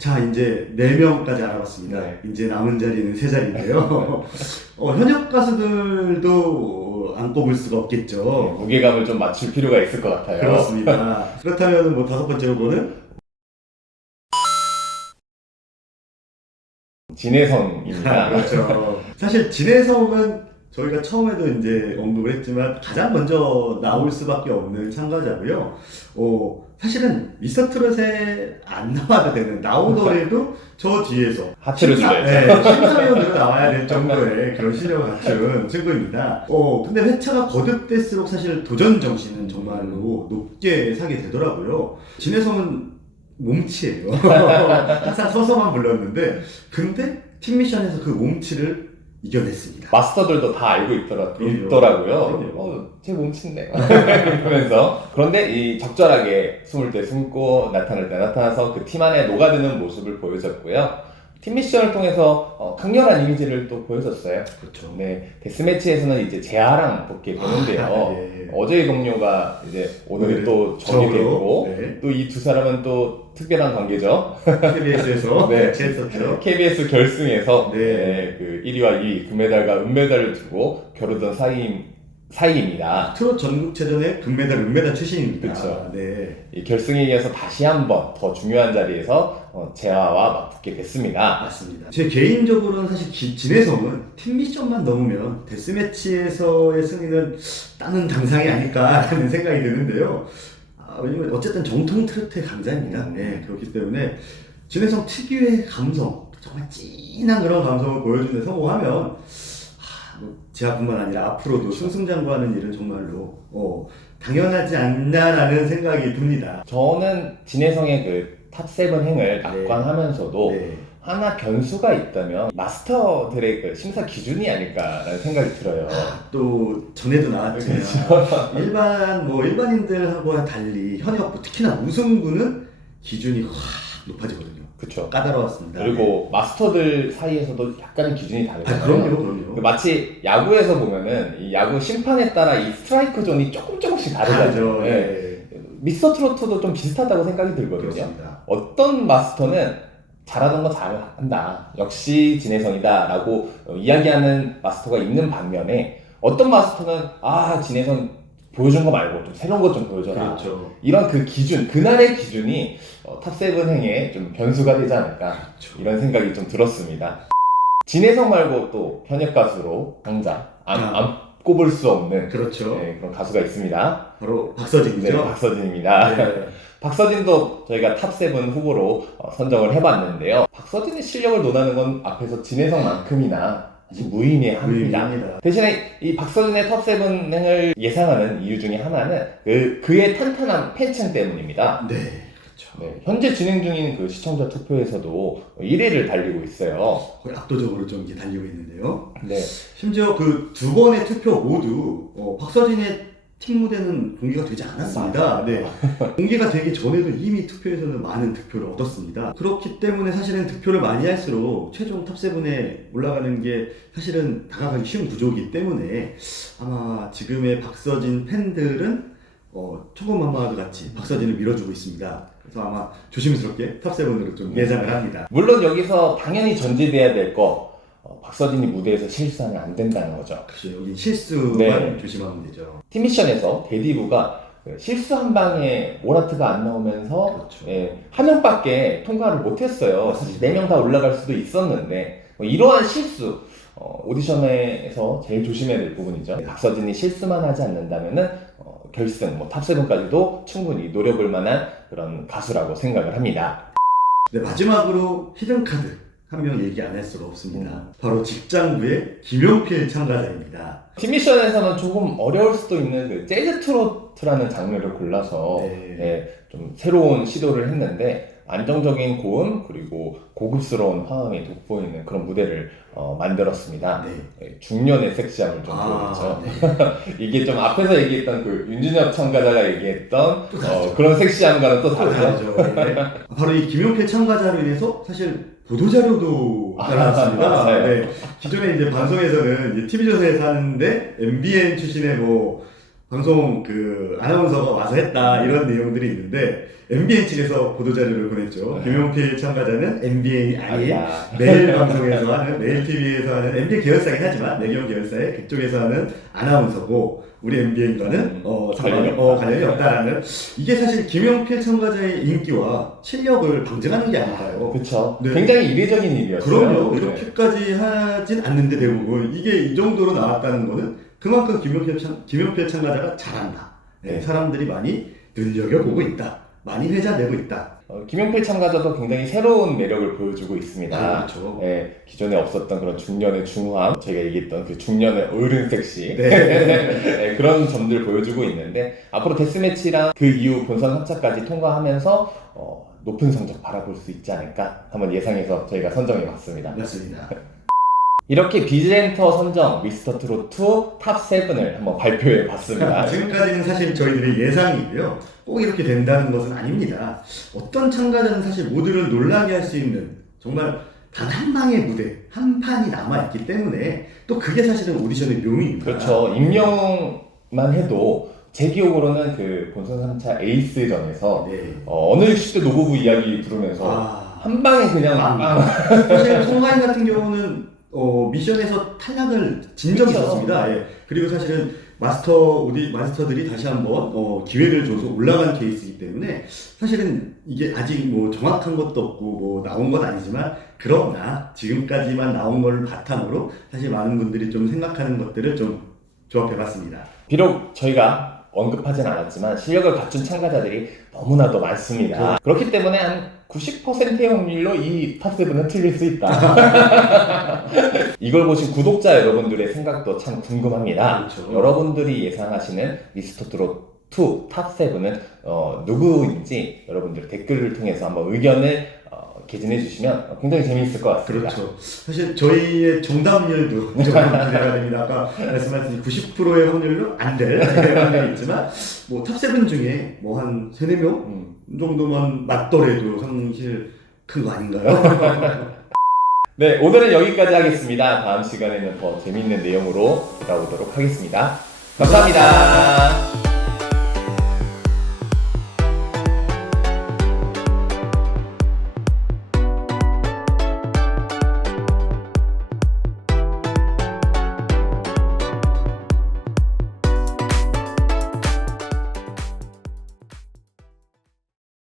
자, 이제 4명까지 알아봤습니다. 네. 이제 남은 자리는 3자리인데요. 현역 가수들도 안 꼽을 수가 없겠죠. 무게감을 좀 맞출 필요가 있을 것 같아요. 그렇습니다. 그렇다면 뭐 5번째 후보는? 진혜성입니다. 그렇죠. 사실 진혜성은 저희가 처음에도 이제 언급을 했지만 가장 먼저 나올 수밖에 없는 참가자고요. 사실은 미스터트롯에 안 나와도 되는, 나오더라도 저 뒤에서 하트를 주죠. 네, 심사위원으로 나와야 될 정도의 그런 실력을 갖춘 친구입니다. 근데 회차가 거듭될수록 사실 도전 정신은 정말로 높게 사게 되더라고요. 진혜성은 몸치예요. 항상 서서만 불렀는데, 근데 팀미션에서 그 몸치를 이겨냈습니다. 마스터들도 다 알고 그럼요. 있더라고요. 제 몸친데. 그러면서. 그런데 이 적절하게 숨을 때 숨고 나타날 때 나타나서 그 팀 안에 녹아드는 모습을 보여줬고요. 팀 미션을 통해서 강렬한 이미지를 또 보여줬어요. 그렇죠. 네, 데스매치에서는 이제 재하랑 붙게 되는데요. 네. 어제의 동료가 이제 오늘 또 적이 적으로, 되고, 네. 또 이 두 사람은 또 특별한 관계죠. KBS에서 네. 같이 했었죠. KBS 결승에서 네. 그 1위와 2위 금메달과 은메달을 두고 겨루던 사이입니다. 트롯 전국체전의 금메달, 은메달 출신입니다. 그쵸. 네. 이 결승에 이어서 다시 한번 더 중요한 자리에서 재화와 맞붙게 됐습니다. 맞습니다. 제 개인적으로는 사실 진혜성은 팀 미션만 넘으면 데스매치에서의 승리는 따는 당상이 아닐까라는 생각이 드는데요. 왜냐면 어쨌든 정통 트로트의 강자입니다. 네, 그렇기 때문에 진혜성 특유의 감성, 정말 진한 그런 감성을 보여주는 데 성공하면 제아뿐만 아니라 앞으로도 승승장구하는 일은 정말로 당연하지 않나라는 생각이 듭니다. 저는 진혜성의 그 탑7 행을 낙관하면서도 네. 하나 변수가 있다면 마스터들의 그 심사 기준이 아닐까라는 생각이 들어요. 또 전에도 나왔지만 일반인들하고 달리 현역, 특히나 우승부는 기준이 확 높아지거든요. 그렇죠. 까다로웠습니다. 그리고 마스터들 사이에서도 약간의 기준이 다르잖아요. 그럼요. 마치 야구에서 보면은 이 야구 심판에 따라 이 스트라이크 존이 조금씩 다르잖아요. 네. 미스터 트로트도 좀 비슷하다고 생각이 들거든요. 그렇습니다. 어떤 마스터는 잘하는 거 잘한다, 역시 진혜성이다 라고 이야기하는 마스터가 있는 반면에, 어떤 마스터는 진혜성 보여준 거 말고 좀 새로운 것 좀 보여줘라. 그렇죠. 이런 그 기준, 그날의 기준이 탑7 행에 좀 변수가 되지 않을까, 그렇죠. 이런 생각이 좀 들었습니다. 진혜성 말고 또 현역 가수로 강자, 안 꼽을 수 없는 그렇죠. 그런 가수가 있습니다. 바로 박서진이죠. 네, 박서진입니다. 네. 박서진도 저희가 탑7 후보로 선정을 해봤는데요. 박서진의 실력을 논하는 건 앞에서 진혜성만큼이나 사실 무의미합니다. 대신에 이 박서진의 탑7 행을 예상하는 이유 중에 하나는 그의 탄탄한 팬층 때문입니다. 네, 그렇죠. 네, 현재 진행 중인 그 시청자 투표에서도 1위를 달리고 있어요. 거의 압도적으로 좀 이렇게 달리고 있는데요. 네. 심지어 그 두 번의 투표 모두 박서진의 팀 무대는 공개가 되지 않았습니다. 네. 공개가 되기 전에도 이미 투표에서는 많은 득표를 얻었습니다. 그렇기 때문에 사실은 득표를 많이 할수록 최종 탑7에 올라가는 게 사실은 다가가기 쉬운 구조이기 때문에 아마 지금의 박서진 팬들은 초고마마도 같이 박서진을 밀어주고 있습니다. 그래서 아마 조심스럽게 탑7으로 좀 예상을 합니다. 물론 여기서 당연히 전제돼야 될 거, 박서진이 무대에서 실수하면 안 된다는 거죠. 그렇죠. 여기 실수만 네. 조심하면 되죠. 팀미션에서 데디부가 실수 한 방에 오라트가 안 나오면서 그렇죠. 한 명밖에 통과를 못했어요. 사실 4명 다 올라갈 수도 있었는데 이러한 실수, 오디션에서 제일 조심해야 될 부분이죠. 박서진이 실수만 하지 않는다면은 결승, 탑7까지도 충분히 노려볼 만한 그런 가수라고 생각을 합니다. 네, 마지막으로 히든카드 한 명 얘기 안 할 수가 없습니다. 바로 직장부의 김용필 참가자입니다. 팀미션에서는 조금 어려울 수도 있는 그 재즈 트로트라는 장르를 골라서 좀 새로운 시도를 했는데, 안정적인 고음 그리고 고급스러운 화음이 돋보이는 그런 무대를 만들었습니다. 중년의 섹시함을 좀 보여줬죠. 이게 좀 앞에서 얘기했던 그 윤준혁 참가자가 얘기했던 그런 섹시함과는 또 다르죠. 바로 이 김용필 참가자로 인해서 사실 보도자료도 나왔습니다. 네. 기존에 이제 방송에서는 이제 TV조선에서 하는데 MBN 출신의 방송 그 아나운서가 와서 했다 이런 내용들이 있는데 MBN 측에서 보도자료를 보냈죠. 김용필 참가자는 MBN이 아닌 매일 방송에서 하는 매일 TV에서 하는 MBN 계열사긴 하지만 매경 계열사의 그쪽에서 하는 아나운서고 우리 MBN과는 관련이 없다라는 이게 사실 김용필 참가자의 인기와 실력을 방증하는 게 아닌가요? 그렇죠. 네. 굉장히 이례적인 일이었어요. 그럼요. 이렇게까지 하진 않는데 대부분 이게 이 정도로 나왔다는 거는 그만큼 김용필 참가자가 잘한다. 네, 사람들이 많이 눈여겨보고 있다. 많이 회자되고 있다. 김용필 참가자도 굉장히 새로운 매력을 보여주고 있습니다. 그렇죠. 기존에 없었던 그런 중년의 중후함, 저희가 얘기했던 그 중년의 어른 섹시 네. 그런 점들 보여주고 있는데 앞으로 데스매치랑 그 이후 본선 3차까지 통과하면서 높은 성적 바라볼 수 있지 않을까 한번 예상해서 저희가 선정해봤습니다. 맞습니다. 이렇게 비즈엔터 선정 미스터트롯2 탑7을 한번 발표해봤습니다. 지금까지는 사실 저희들의 예상이고요. 꼭 이렇게 된다는 것은 아닙니다. 어떤 참가자는 사실 모두를 놀라게 할 수 있는 정말 단 한 방의 무대, 한 판이 남아있기 때문에 또 그게 사실은 오디션의 묘미입니다. 그렇죠. 임영웅만 해도 제 기억으로는 그 본선 3차 에이스전에서 어느 60대 노부부 이야기 부르면서 한 방에 그냥 빵. 사실 송가인 같은 경우는 미션에서 탈락을 진 적이 있었습니다. 예. 그리고 사실은 마스터들이 다시 한번 기회를 줘서 올라간 케이스이기 때문에 사실은 이게 아직 뭐 정확한 것도 없고 뭐 나온 건 아니지만 그러나 지금까지만 나온 걸 바탕으로 사실 많은 분들이 좀 생각하는 것들을 좀 조합해봤습니다. 비록 저희가 언급하진 않았지만 실력을 갖춘 참가자들이 너무나도 많습니다. 그렇기 때문에 한 90%의 확률로 이 탑7은 틀릴 수 있다. 이걸 보신 구독자 여러분들의 생각도 참 궁금합니다. 그렇죠. 여러분들이 예상하시는 미스터트롯2 탑7은 누구인지 여러분들 댓글을 통해서 한번 의견을 개진해 주시면 굉장히 재미있을 것 같습니다. 그렇죠. 사실 저희의 정답률도 좀 기대가 됩니다. 아까 말씀하신 90%의 확률로 안 될 확률이 있지만 뭐 탑7 중에 뭐 한 3, 4명 정도만 맞더라도 사실 큰 거 아닌가요? 네, 오늘은 여기까지 하겠습니다. 다음 시간에는 더 재밌는 내용으로 돌아오도록 하겠습니다. 감사합니다.